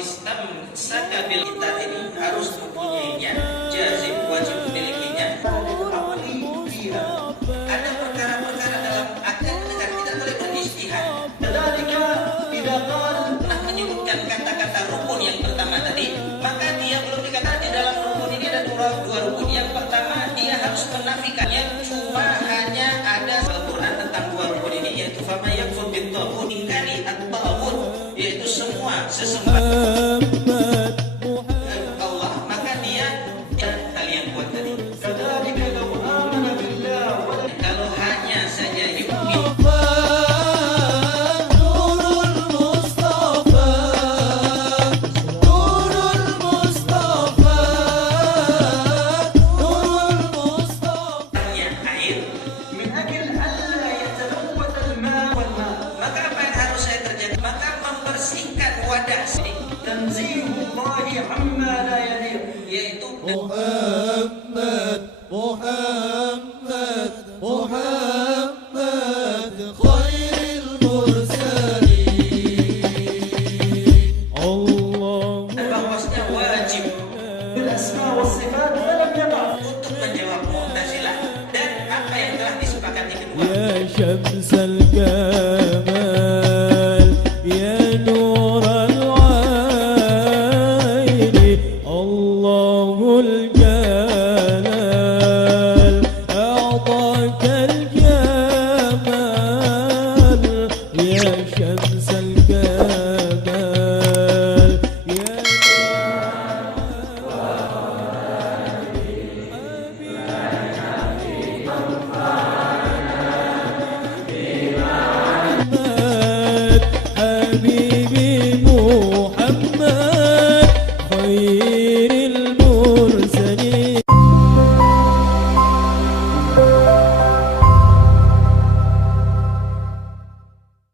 istamsaka bil kitab ini harus mempunyainya, jazim wajib memilikinya. Ada perkara-perkara dalam akad dengan tidak boleh berijtihad. Ketika tidak pernah menyebutkan kata-kata rukun yang pertama tadi, maka dia belum dikatakan di dalam rukun ini ada dua rukun. Yang pertama dia harus menafikannya, cuma hanya ada Al-Quran tentang dua rukun ini, yaitu fama yakfur bit taghut, ingkari at-taghut, yaitu semua sesembahan Allah, maka dia hal yang kuat tadi. Kalau hanya saja yu'min yaitu